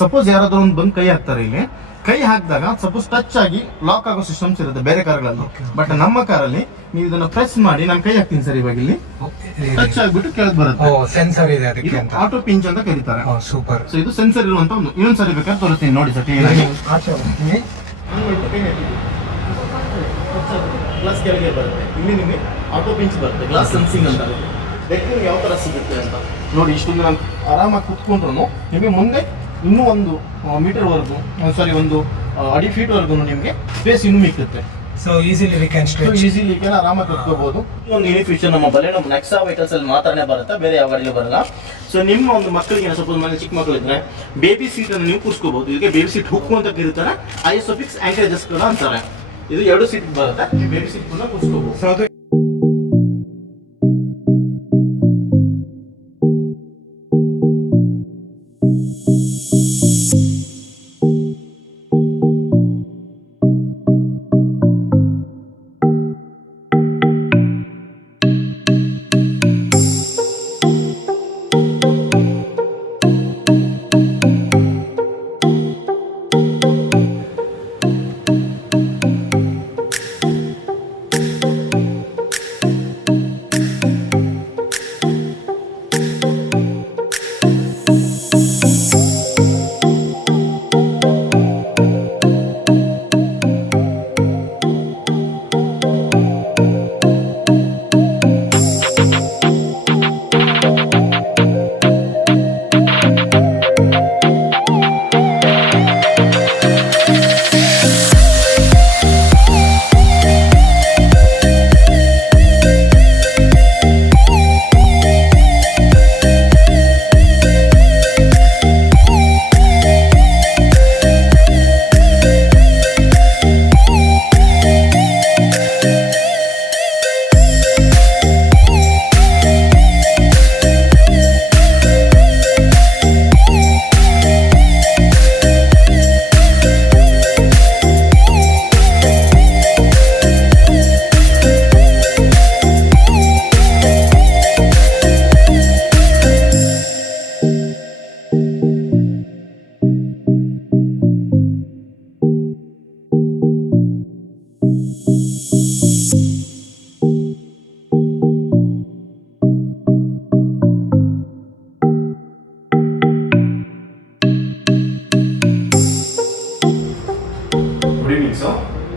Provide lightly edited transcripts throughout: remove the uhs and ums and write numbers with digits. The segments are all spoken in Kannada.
ಸಪೋಸ್ ಯಾರಾದ್ರೂ ಒಂದು ಬಂದು ಕೈ ಹಾಕ್ತಾರೆ, ಇಲ್ಲಿ ಕೈ ಹಾಕಿದಾಗ ಸಪೋಸ್ ಟಚ್ ಆಗಿ ಲಾಕ್ ಆಗೋ ಸಿಸ್ಟಮ್ಸ್ ಇರುತ್ತೆ ಬೇರೆ ಕಾರ್ಗಳಲ್ಲಿ. ಬಟ್ ನಮ್ಮ ಕಾರಲ್ಲಿ ನೀವು ಇದನ್ನ ಪ್ರೆಸ್ ಮಾಡಿ, ನಾನು ಕೈ ಹಾಕ್ತೀನಿ ಸರ್, ಇವಾಗ ಇಲ್ಲಿ ಟಚ್ ಆಗ್ಬಿಟ್ಟು ಕೆಳಗೆ ಬರುತ್ತೆ. ಸೆನ್ಸರ್ ಇದೆ ಅದಕ್ಕೆ ಅಂತ, ಆಟೋ ಪಿಂಚ್ ಅಂತ ಕರೀತಾರೆ. ಸೂಪರ್. ಸೊ ಇದು ಸೆನ್ಸರ್ ಇರುವಂತ ಒಂದು ಇನ್ನೊಂದು ಸರಿ ಬೇಕಾದ್ರೆ ತೋರಿಸ್ತೀನಿ ನೋಡಿ ಸರ್. ಗ್ಲಾಸ್ ಕೆಳಗೆ ಬರುತ್ತೆ, ಇಲ್ಲಿ ನಿಮಗೆ ಆಟೋ ಪಿಂಚ್ ಬರುತ್ತೆ, ಗ್ಲಾಸ್ ಸೆನ್ಸಿಂಗ್ ಅಂತ. ಡೆಕ್ಕಿಂಗ್ ಯಾವ ತರ ಸಿಗುತ್ತೆ ಅಂತ ನೋಡಿ. ಇಷ್ಟೊಂದು ನಾನು ಆರಾಮಾಗಿ ಕುತ್ಕೊಂಡ್ರು ನಿಮಗೆ ಮುಂದೆ ಇನ್ನೂ ಒಂದು ಮೀಟರ್ ವರ್ಗು, ಸಾರಿ ಒಂದು ಅಡಿ ಫೀಟ್ ವರ್ಗು ನಿಮಗೆ ಸ್ಪೇಸ್ ಇನ್ನೂ ಮಿಕ್ಕುತ್ತೆ. So easily we can stretch, easily can ಆರಾಮಾಗಿ ಕುತ್ಕೋಬಹುದು. ಒಂದು ಯೂನಿಕ್ ಫೀಚರ್ ನಮ್ಮ ಬಲೆ ನಮ್ಮ ನೆಕ್ಸಾ ವೆಹಿಕಲ್ಸ್ ಅಲ್ಲಿ ಮಾತ್ರನೇ ಬರುತ್ತೆ, ಬೇರೆ ಯಾವ ಗಾಡಿಯಲ್ಲಿ ಬರಲ್ಲ. ಸೊ ನಿಮ್ಮ ಒಂದು ಮಕ್ಕಳಿಗೆ ಸಪೋಸ್ ಮನೆ ಚಿಕ್ಕ ಮಕ್ಕಳು ಇದ್ರೆ ಬೇಬಿ ಸೀಟ್ ಅನ್ನು ನೀವು ಕೂರಿಸ್ಕೋಬಹುದು. ಇದಕ್ಕೆ ಬೇಬಿ ಸೀಟ್ ಹುಕ್ ಅಂತ ಕರೀತಾರೆ, ಐಸೋಫಿಕ್ಸ್ ಆಂಕರೇಜಸ್ ಕೂಡ ಅಂತಾರೆ. ಇದು 2 ಸೀಟ್ ಬರುತ್ತೆ, ಬೇಬಿ ಸೀಟ್ ಕೂಡ ಕೂರಿಸ್ಕೋಬಹುದು.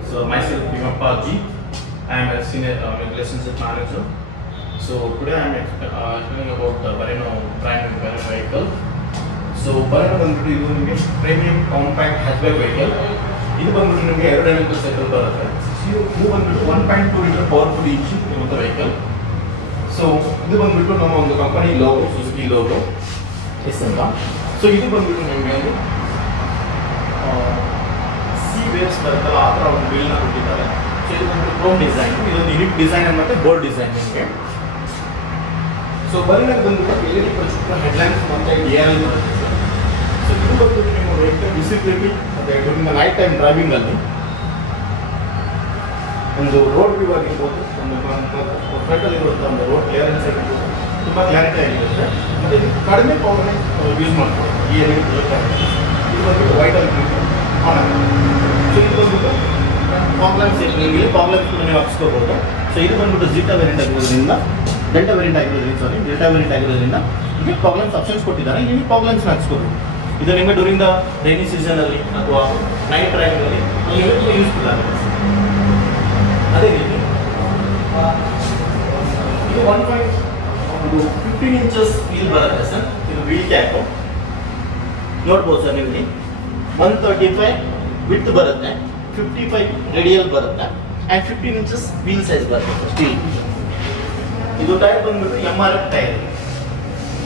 So myself, Bhimappa G. I am a senior relationship manager. So today I am explaining about the Baleno prime vehicle. So Baleno ಬಂದ್ಬಿಟ್ಟು ಇದು ನಿಮಗೆ ಪ್ರೀಮಿಯಂ ಕಾಂಪ್ಯಾಕ್ಟ್ ಹ್ಯಾಚ್ಬ್ಯಾಕ್ ವೆಹಿಕಲ್. ಇದು ಬಂದ್ಬಿಟ್ಟು ನಿಮಗೆ ಏರೋಡೈನಮಿಕ್ ಸೈಕಲ್ ಬರುತ್ತೆ. ಇದು ಬಂದ್ಬಿಟ್ಟು 1.2 ಲೀಟರ್ ಪವರ್ಫುಲ್ ಇಂಜಿನ್ ಇರುವಂತ ವೆಹಿಕಲ್. ಸೊ ಇದು ಬಂದ್ಬಿಟ್ಟು ನಮ್ಮ ಒಂದು company logo, Suzuki logo S ಅಂತ. ಸೊ ಇದು ಬಂದ್ಬಿಟ್ಟು ನಿಮಗೆ ವೇವ್ಸ್ ಬರುತ್ತಲ್ಲ ಆ ಥರ ಒಂದು ವೀಲ್ನ ಕೊಟ್ಟಿದ್ದಾರೆ. ಸೊ ಇದು ಒಂದು ಕ್ರೋಮ್ ಡಿಸೈನ್, ಇದೊಂದು ಯುನಿಕ್ ಡಿಸೈನ್ ಮತ್ತು ಬೋಲ್ಡ್ ಡಿಸೈನ್ ನಿಮಗೆ. ಸೊ ಬರೀನಾಗ ಬಂದ್ಬಿಟ್ಟು LED ಪ್ರೊಜೆಕ್ಟರ್ ಹೆಡ್ಲೈನ್ಸ್ ಮತ್ತು ARL ಬರುತ್ತೆ. ಸೊ ಇದು ಬಂದ್ಬಿಟ್ಟು ನಿಮ್ಮ ವೆಹಿಕಲ್ ವಿಸಿಬಿಲಿಟಿ ಮತ್ತು ಡ್ಯೂರಿಂಗ್ ದ ನೈಟ್ ಟೈಮ್ ಡ್ರೈವಿಂಗಲ್ಲಿ ಒಂದು ರೋಡ್ ವ್ಯೂ ಆಗಿರ್ಬೋದು, ಒಂದು ಫ್ರಂಟಲ್ಲಿರುವಂಥ ಒಂದು ರೋಡ್ ಕ್ಲಿಯರೆನ್ಸ್ ಆಗಿರ್ಬೋದು, ತುಂಬ ಕ್ಲಾರಿಟಿ ಆಗಿರುತ್ತೆ. ಮತ್ತು ಇದು ಕಡಿಮೆ ಪವರ್ನ ಯೂಸ್ ಮಾಡ್ಬೋದು. ಈ LED ಪ್ರೊಜೆಕ್ಟರ್ ಇದು ಬಂದ್ಬಿಟ್ಟು ವೈಟಲ್ಲಿ ಆನ್ ಆಗುತ್ತೆ. ಸೊ ಇದು ಬಂದ್ಬಿಟ್ಟು ಪ್ರಾಬ್ಲಮ್ಸ್ ಇಲ್ಲಿ ಪ್ರಾಬ್ಲಮ್ಸ್ ಕೂಡ ನೀವು ಹಾಕ್ಸ್ಕೋಬೋದು. ಸೊ ಇದು ಬಂದ್ಬಿಟ್ಟು ಝೀಟಾ ವೇರಿಯಂಟ್ ಆಗಿರೋದ್ರಿಂದ ಡೆಲ್ಟಾ ವೇರಿಯಂಟ್ ಆಗಿರೋದ್ರಿಂದ ನಿಮಗೆ ಪ್ರಾಬ್ಲಮ್ಸ್ ಆಪ್ಷನ್ಸ್ ಕೊಟ್ಟಿದ್ದಾರೆ. ಇಲ್ಲಿ ಪ್ರಾಬ್ಲಮ್ಸ್ನ ಹಾಕ್ಸ್ಕೋಬೋದು. ಇದು ನಿಮಗೆ ಡ್ಯೂರಿಂಗ್ ದ ರೈನಿ ಸೀಸನಲ್ಲಿ ಅಥವಾ ನೈಟ್ ಡ್ರೈವಿಂಗಲ್ಲಿ ನಿಮಗೆ ಯೂಸ್ಫುಲ್ ಆಗುತ್ತೆ. ಅದೇ ರೀತಿ ಇದು 15 ಇಂಚಸ್ ವೀಲ್ ಬರುತ್ತೆ ಸರ್. ಇದು ವೀಲ್ ಕ್ಯಾಪು ನೋಡ್ಬೋದು ಸರ್. ನೀವು ಇಲ್ಲಿ 135 ವಿಡ್ತ್ ಬರುತ್ತೆ, 55 ರೇಡಿಯಲ್ ಬರುತ್ತೆ, ಆ್ಯಂಡ್ 15 ಇಂಚಸ್ ವೀಲ್ ಸೈಜ್ ಬರುತ್ತೆ ಸ್ಟೀಲ್. ಇದು ಟೈರ್ ಬಂದ್ಬಿಟ್ಟು MRF ಟೈರ್,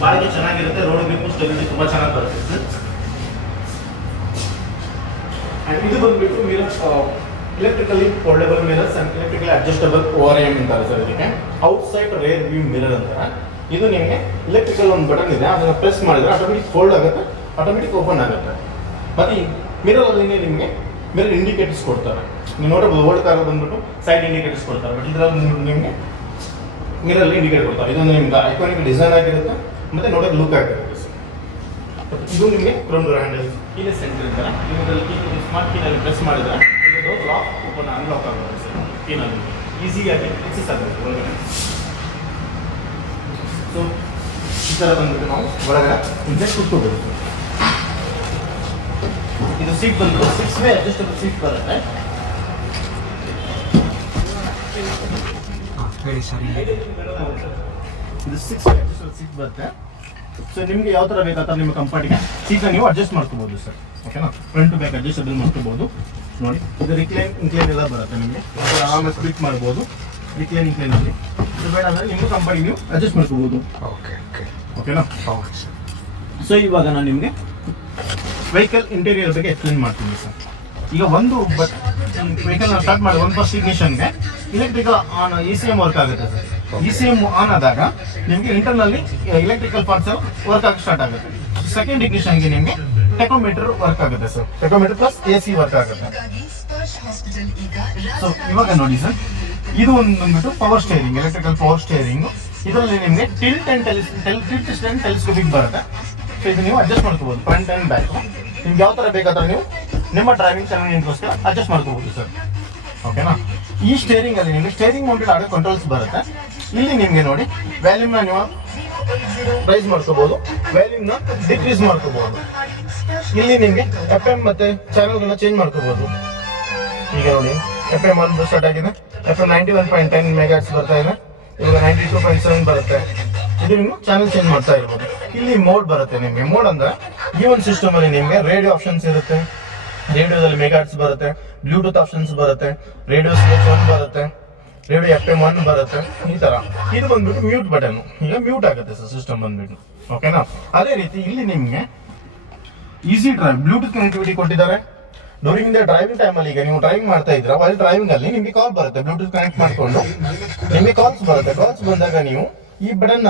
ಬಾಳಿಗೆ ಚೆನ್ನಾಗಿರುತ್ತೆ, ರೋಡ್ ಗ್ರಿಪ್ ಸ್ಟೆಬಿಲಿಟಿ ತುಂಬ ಚೆನ್ನಾಗಿ ಬರುತ್ತೆ ಸರ್. ಆ್ಯಂಡ್ ಇದು ಬಂದ್ಬಿಟ್ಟು mirror electrically foldable mirrors and electrically adjustable ORM ಅಂತಾರೆ ಸರ್. ಇದಕ್ಕೆ ಔಟ್ಸೈಡ್ ರೇರ್ ವ್ಯೂ ಮಿರರ್ ಅಂತಾರೆ. ಇದು ನಿಮಗೆ ಎಲೆಕ್ಟ್ರಿಕಲ್ ಒಂದು ಬಟನ್ ಇದೆ, ಅದನ್ನು ಪ್ರೆಸ್ ಮಾಡಿದರೆ ಆಟೋಮೆಟಿಕ್ ಫೋಲ್ಡ್ ಆಗುತ್ತೆ, ಆಟೋಮೆಟಿಕ್ ಓಪನ್ ಆಗುತ್ತೆ. ಮತ್ತು ಈ ಮಿರರಲ್ಲಿ ನಿಮಗೆ ಮಿರರ್ ಇಂಡಿಕೇಟರ್ಸ್ ಕೊಡ್ತಾರೆ. ನೀವು ನೋಡಬಹುದು ಓಲ್ಡ್ ಕಾರ್ ಬಂದ್ಬಿಟ್ಟು ಸೈಡ್ ಇಂಡಿಕೇಟರ್ಸ್ ಕೊಡ್ತಾರೆ, ಬಟ್ ಇದರಲ್ಲಿ ನಿಮಗೆ ಮಿರರಲ್ಲಿ ಇಂಡಿಕೇಟರ್ ಕೊಡ್ತಾರೆ. ಇದೊಂದು ನಿಮ್ಗೆ ಐಕಾನಿಕ್ ಡಿಸೈನ್ ಆಗಿರುತ್ತೆ ಮತ್ತು ನೋಡೋಕೆ ಲುಕ್ ಆಗಿರುತ್ತೆ. ಇದು ನಿಮಗೆ ಕ್ರೋಮ್ ಡೋರ್ ಹ್ಯಾಂಡಲ್ ಕೀಲೆ ಸೆಂಟರ್ ಇದ್ದಾರೆ. ನೀವು ಇದರಲ್ಲಿ ಸ್ಮಾರ್ಟ್ ಕೀನಲ್ಲಿ ಪ್ರೆಸ್ ಮಾಡಿದ್ರೆ ಇದು ಡೋರ್ ಲಾಕ್ ಓಪನ್ ಅನ್ಲಾಕ್ ಆಗುತ್ತೆ ಸರ್. ಕೀನಲ್ಲಿ ಈಸಿಯಾಗಿ ಎಕ್ಸಸ್ ಆಗುತ್ತೆ ಒಳಗಡೆ. ಸೊ ಈ ಥರ ಬಂದ್ಬಿಟ್ಟು ನಾವು ಒಳಗಡೆ ಹಿಂದೆ ಕುತ್ಕೋಬೋದು ಸರ್. ಇದು ಸೀಟ್ ಬಂದು 6 ವೇ ಅಡ್ಜಸ್ಟಬಲ್ ಸೀಟ್ ಬರುತ್ತೆ. ಹೇಳಿ ಸರ್. ಇದು 6 ವೇ ಅಡ್ಜಸ್ಟಬಲ್ ಸೀಟ್ ಬರುತ್ತೆ. ಸೊ ನಿಮಗೆ ಯಾವ ಥರ ಬೇಕಾದ್ರೆ ನಿಮ್ಮ ಕಂಫರ್ಟ್ಗೆ ಸೀಟ್ನ ನೀವು ಅಡ್ಜಸ್ಟ್ ಮಾಡ್ಕೋಬೋದು ಸರ್. ಓಕೆನಾ, ಫ್ರಂಟ್ ಬ್ಯಾಕ್ ಅಡ್ಜಸ್ಟಬಲ್ ಮಾಡ್ಕೋಬೋದು. ನೋಡಿ ಇದು ರಿಕ್ಲೈನ್ ಇನ್ಕ್ಲೈನ್ ಎಲ್ಲ ಬರುತ್ತೆ. ನಿಮಗೆ ಆರಾಮಾಗಿ ಸ್ಪ್ಲಿಟ್ ಮಾಡ್ಬೋದು ರಿಕ್ಲೈನ್ ಇನ್ಕ್ಲೈನಲ್ಲಿ. ಇದು ಬೇಡ ಅಂದರೆ ನಿಮ್ಮ ಕಂಫರ್ಟ್ಗೆ ನೀವು ಅಡ್ಜಸ್ಟ್ ಮಾಡ್ಕೋಬೋದು. ಓಕೆ ಓಕೆ ಓಕೆನಾ. Okay sir. ಸೊ ಇವಾಗ ನಾನು ನಿಮಗೆ ವೆಹಿಕಲ್ ಇಂಟೀರಿಯರ್ ಬಗ್ಗೆ ಎಕ್ಸ್ಪ್ಲೇನ್ ಮಾಡ್ತೀನಿ ಸರ್. ಈಗ ಒಂದು ವೆಹಿಕಲ್ ನಾವು ಸ್ಟಾರ್ಟ್ ಮಾಡಿ ಒಂದು ಫಸ್ಟ್ ಇಗ್ನಿಷನ್ಗೆ ಇಲೆಕ್ಟ್ರಿಕಲ್ ಆನ್ ECM ವರ್ಕ್ ಆಗುತ್ತೆ ಸರ್. ECM ಆನ್ ಆದಾಗ ನಿಮಗೆ ಇಂಟರ್ನಲ್ಲಿ ಇಲೆಕ್ಟ್ರಿಕಲ್ ಪಾರ್ಟ್ಸ್ ವರ್ಕ್ ಆಗಿ ಸ್ಟಾರ್ಟ್ ಆಗುತ್ತೆ. ಸೆಕೆಂಡ್ ಇಗ್ನಿಷನ್ಗೆ ನಿಮಗೆ ಟೆಕೋಮೀಟರ್ ವರ್ಕ್ ಆಗುತ್ತೆ sir. Tachometer plus AC work ಆಗುತ್ತೆ. ಸೊ ಇವಾಗ ನೋಡಿ ಸರ್, ಇದು ಒಂದು ಬಂದ್ಬಿಟ್ಟು power steering, electrical power steering. ಇದರಲ್ಲಿ ನಿಮಗೆ ಟಿಲ್ಟ್ ಅಂಡ್ ಟೆಲಿಸ್ಕೋಪಿಕ್ ಬರುತ್ತೆ. ಸೊ ಇದು ನೀವು ಅಡ್ಜಸ್ಟ್ ಮಾಡ್ಕೋಬಹುದು ಫ್ರಂಟ್ ಅಂಡ್ ಬ್ಯಾಕ್. ನಿಮ್ಗೆ ಯಾವ ಥರ ಬೇಕಾದ್ರೆ ನೀವು ನಿಮ್ಮ ಡ್ರೈವಿಂಗ್ ಕನ್ವೀನಿಯನ್ಸ್ಗೋಸ್ಕರ ಅಡ್ಜಸ್ಟ್ ಮಾಡ್ಕೋಬಹುದು ಸರ್. ಓಕೆನಾ. ಈ ಸ್ಟೇರಿಂಗ್ ಅಲ್ಲಿ ನಿಮಗೆ ಸ್ಟೇರಿಂಗ್ ಮೌಂಟೆಡ್ ಆಡೋ ಕಂಟ್ರೋಲ್ಸ್ ಬರುತ್ತೆ. ಇಲ್ಲಿ ನಿಮಗೆ ನೋಡಿ ವ್ಯಾಲ್ಯೂಮ್ನ ನೀವು ರೈಸ್ ಮಾಡ್ಕೋಬಹುದು, ವ್ಯಾಲ್ಯೂಮ್ನ ಡಿಕ್ರೀಸ್ ಮಾಡ್ಕೋಬಹುದು. ಇಲ್ಲಿ ನಿಮಗೆ FM ಮತ್ತೆ ಚಾನಲ್ಗಳನ್ನ ಚೇಂಜ್ ಮಾಡ್ಕೋಬಹುದು. ಈಗ ನೋಡಿ FM 1 ಸ್ಟಾರ್ಟ್ ಆಗಿದೆ, FM 91.10 ಮೆಗಾಹರ್ಟ್ಜ್ ಬರ್ತಾ ಇದೆ, ಇವಾಗ 92.7 ಬರುತ್ತೆ. ಇದು ನೀವು ಚಾನಲ್ ಚೇಂಜ್ ಮಾಡ್ತಾ ಇರ್ಬೋದು. ಇಲ್ಲಿ ಮೋಡ್ ಬರುತ್ತೆ ನಿಮಗೆ. ಮೋಡ್ ಅಂದ್ರೆ ಈ ಒಂದು ಸಿಸ್ಟಮ್ ಅಲ್ಲಿ ನಿಮಗೆ ರೇಡಿಯೋ ಆಪ್ಷನ್ಸ್ ಇರುತ್ತೆ. ರೇಡಿಯೋದಲ್ಲಿ ಮೆಗಾಹರ್ಟ್ಜ್ ಬರುತ್ತೆ, ಬ್ಲೂಟೂತ್ ಆಪ್ಷನ್ಸ್ ಬರುತ್ತೆ, ರೇಡಿಯೋ ಸ್ಪೇಸ್ 1 ಬರುತ್ತೆ, ರೇಡಿಯೋ FM 1 ಬರುತ್ತೆ. ಈ ತರ ಇದು ಬಂದ್ಬಿಟ್ಟು ಮ್ಯೂಟ್ ಬಟನ್. ಈಗ ಮ್ಯೂಟ್ ಆಗುತ್ತೆ ಸರ್ ಸಿಸ್ಟಮ್ ಬಂದ್ಬಿಟ್ಟು. ಓಕೆನಾ. ಅದೇ ರೀತಿ ಇಲ್ಲಿ ನಿಮಗೆ ಈಸಿ ಡ್ರೈವ್ ಬ್ಲೂಟೂತ್ ಕನೆಕ್ಟಿವಿಟಿ ಕೊಟ್ಟಿದ್ದಾರೆ. ಡ್ಯೂರಿಂಗ್ ದ ಡ್ರೈವಿಂಗ್ ಟೈಮ್ ಅಲ್ಲಿ ಈಗ ನೀವು ಡ್ರೈವಿಂಗ್ ಮಾಡ್ತಾ ಇದ್ರ ವೈಲ್ ಡ್ರೈವಿಂಗ್ ಅಲ್ಲಿ ನಿಮಗೆ ಕಾಲ್ ಬರುತ್ತೆ. ಬ್ಲೂಟೂತ್ ಕನೆಕ್ಟ್ ಮಾಡ್ಕೊಂಡು ನಿಮಗೆ ಕಾಲ್ಸ್ ಬರುತ್ತೆ. ಕಾಲ್ಸ್ ಬಂದಾಗ ನೀವು ಈ ಬಟನ್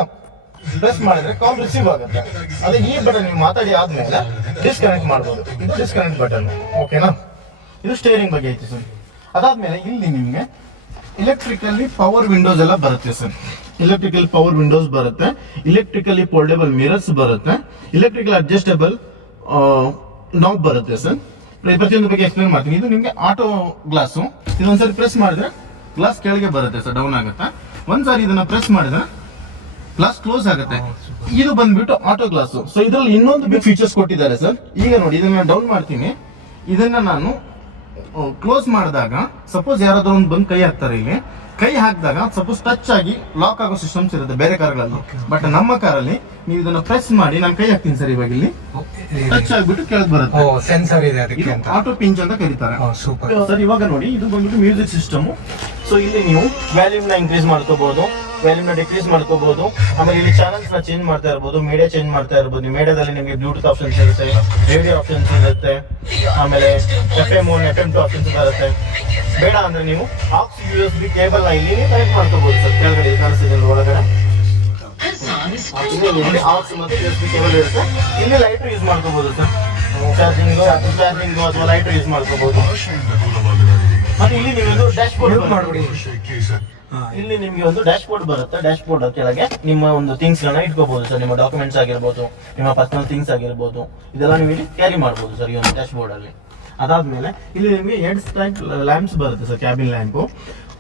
ಪ್ರೆಸ್ ಮಾಡಿದ್ರೆ ಕಾಲ್ ರಿಸೀವ್ ಆಗುತ್ತೆ. ಅದೇ ಈ ಬಟನ್ ನೀವು ಮಾತಾಡಿ ಆದ್ಮೇಲೆ ಡಿಸ್ಕನೆಕ್ಟ್ ಮಾಡ್ಬೋದು. ಇದು ಡಿಸ್ಕನೆಕ್ಟ್ ಬಟನ್. ಓಕೆನಾ. ಇದು ಸ್ಟೇರಿಂಗ್ ಬಗ್ಗೆ ಐತಿ ಸರ್. ಅದಾದ್ಮೇಲೆ ಇಲ್ಲಿ ನಿಮಗೆ ಇಲೆಕ್ಟ್ರಿಕಲಿ ಪವರ್ ವಿಂಡೋಸ್ ಎಲ್ಲ ಬರುತ್ತೆ ಸರ್. ಇಲೆಕ್ಟ್ರಿಕಲ್ ಪವರ್ ವಿಂಡೋಸ್ ಬರುತ್ತೆ, ಇಲೆಕ್ಟ್ರಿಕಲಿ ಫೋಲ್ಡೇಬಲ್ ಮಿರರ್ಸ್ ಬರುತ್ತೆ, ಇಲೆಕ್ಟ್ರಿಕಲ್ ಅಡ್ಜಸ್ಟಬಲ್ ನಾಬ್ ಬರುತ್ತೆ ಸರ್. ಪ್ರತಿಯೊಂದು ಬಗ್ಗೆ ಎಕ್ಸ್ಪ್ಲೇನ್ ಮಾಡ್ತೀನಿ. ಇದು ನಿಮಗೆ ಆಟೋ ಗ್ಲಾಸು. ಇದೊಂದ್ಸರಿ ಪ್ರೆಸ್ ಮಾಡಿದ್ರೆ ಗ್ಲಾಸ್ ಕೆಳಗೆ ಬರುತ್ತೆ ಸರ್, ಡೌನ್ ಆಗುತ್ತೆ. ಒಂದ್ಸಾರಿ ಇದನ್ನ ಪ್ರೆಸ್ ಮಾಡಿದ್ರೆ ಗ್ಲಾಸ್ ಕ್ಲೋಸ್ ಆಗುತ್ತೆ. ಇದು ಬಂದ್ಬಿಟ್ಟು ಆಟೋ ಗ್ಲಾಸು. ಸೊ ಇದರಲ್ಲಿ ಇನ್ನೊಂದು ಬಿಗ್ ಫೀಚರ್ಸ್ ಕೊಟ್ಟಿದ್ದಾರೆ ಸರ್. ಈಗ ನೋಡಿ ಇದನ್ನ ಡೌನ್ ಮಾಡ್ತೀನಿ. ಇದನ್ನ ನಾನು ಕ್ಲೋಸ್ ಮಾಡಿದಾಗ ಸಪೋಸ್ ಯಾರಾದ್ರೂ ಒಂದು ಬಂದು ಕೈ ಹಾಕ್ತಾರೆ. ಇಲ್ಲಿ ಕೈ ಹಾಕಿದಾಗ ಸಪೋಸ್ ಟಚ್ ಆಗಿ ಲಾಕ್ ಆಗೋ ಸಿಸ್ಟಮ್ಸ್ ಇರುತ್ತೆ ಬೇರೆ ಕಾರ್ಗಳಲ್ಲಿ. ಬಟ್ ನಮ್ಮ ಕಾರಲ್ಲಿ ನೀವು ಇದನ್ನ ಪ್ರೆಸ್ ಮಾಡಿ, ನಾನು ಕೈ ಹಾಕ್ತೀನಿ ಸರ್, ಇವಾಗ ಇಲ್ಲಿ ಟಚ್ ಆಗ್ಬಿಟ್ಟು ಕೆಳಗೆ ಬರುತ್ತೆ. ಸೆನ್ಸರ್ ಇದೆ ಅದಕ್ಕೆ ಅಂತ. ಆಟೋ ಪಿಂಚ್ ಅಂತ ಕರೀತಾರೆ ಸೂಪರ್ ಸರ್. ಇವಾಗ ನೋಡಿ ಇದು ಬಂದ್ಬಿಟ್ಟು ಮ್ಯೂಸಿಕ್ ಸಿಸ್ಟಮ್. ಸೊ ಇಲ್ಲಿ ನೀವು ವ್ಯಾಲ್ಯೂಮ್ನ ಇನ್ಕ್ರೀಸ್ ಮಾಡ್ಕೋಬಹುದು, ವ್ಯಾಲ್ಯೂಮ್ನ ಡಿಕ್ರೀಸ್ ಮಾಡ್ಕೋಬಹುದು. ಆಮೇಲೆ ಇಲ್ಲಿ ಚಾನಲ್ಸ್ ನ ಚೇಂಜ್ ಮಾಡ್ತಾ ಇರಬಹುದು, ಮೀಡಿಯಾ ಚೇಂಜ್ ಮಾಡ್ತಾ ಇರಬಹುದು. ಮೀಡಿಯಾದಲ್ಲಿ ನಿಮಗೆ ಬ್ಲೂಟೂತ್ ಆಪ್ಷನ್ಸ್ ಇರುತ್ತೆ, ರೇಡಿಯೋ ಆಪ್ಷನ್ಸ್ ಇರುತ್ತೆ, ಆಮೇಲೆ FM 1 FM 2 ಆಪ್ಷನ್ಸ್ ಬರುತ್ತೆ. ಬೇಡ ಅಂದ್ರೆ ನೀವು AUX USB ಕೇಬಲ್ ನ ಇಲ್ಲಿ ಕನೆಕ್ಟ್ ಮಾಡ್ಕೋಬಹುದು ಸರ್. ಕೆಳಗಡೆ ಕಾಣಿಸ್ತಿದೆ ಒಳಗಡೆ ಇಲ್ಲಿ AUX ಮತ್ತು USB ಕೇಬಲ್ ಇರುತ್ತೆ. ಇಲ್ಲಿ ಲೈಟರ್ ಯೂಸ್ ಮಾಡ್ಕೋಬಹುದು ಸರ್. ಚಾರ್ಜಿಂಗ್ ಅಥವಾ ಲೈಟರ್ ಯೂಸ್ ಮಾಡ್ಕೋಬಹುದು. ಮತ್ತೆ ಇಲ್ಲಿ ನೀವು ಡ್ಯಾಶ್ ಬೋರ್ಡ್ ಮಾಡ್ಬಿಡಿ. ಇಲ್ಲಿ ನಿಮ್ಗೆ ಒಂದು ಡ್ಯಾಶ್ ಬೋರ್ಡ್ ಬರುತ್ತೆ. ಡ್ಯಾಶ್ ಬೋರ್ಡ್ ಕೆಳಗೆ ನಿಮ್ಮ ಒಂದು ಥಿಂಗ್ಸ್ ಗಳನ್ನ ಇಟ್ಕೋಬಹುದು ಸರ್. ನಿಮ್ಮ ಡಾಕ್ಯುಮೆಂಟ್ಸ್ ಆಗಿರ್ಬೋದು, ನಿಮ್ಮ ಪರ್ಸನಲ್ ಥಿಂಗ್ಸ್ ಆಗಿರ್ಬೋದು, ಇದೆಲ್ಲ ನೀವು ಇಲ್ಲಿ ಕ್ಯಾರಿ ಮಾಡಬಹುದು ಸರ್ ಈ ಒಂದು ಡ್ಯಾಶ್ ಬೋರ್ಡ್ ಅಲ್ಲಿ. ಅದಾದ್ಮೇಲೆ ಇಲ್ಲಿ ನಿಮಗೆ 2 ಟೈಪ್ ಲ್ಯಾಂಪ್ಸ್ ಬರುತ್ತೆ ಸರ್. ಕ್ಯಾಬಿನ್ ಲ್ಯಾಂಪು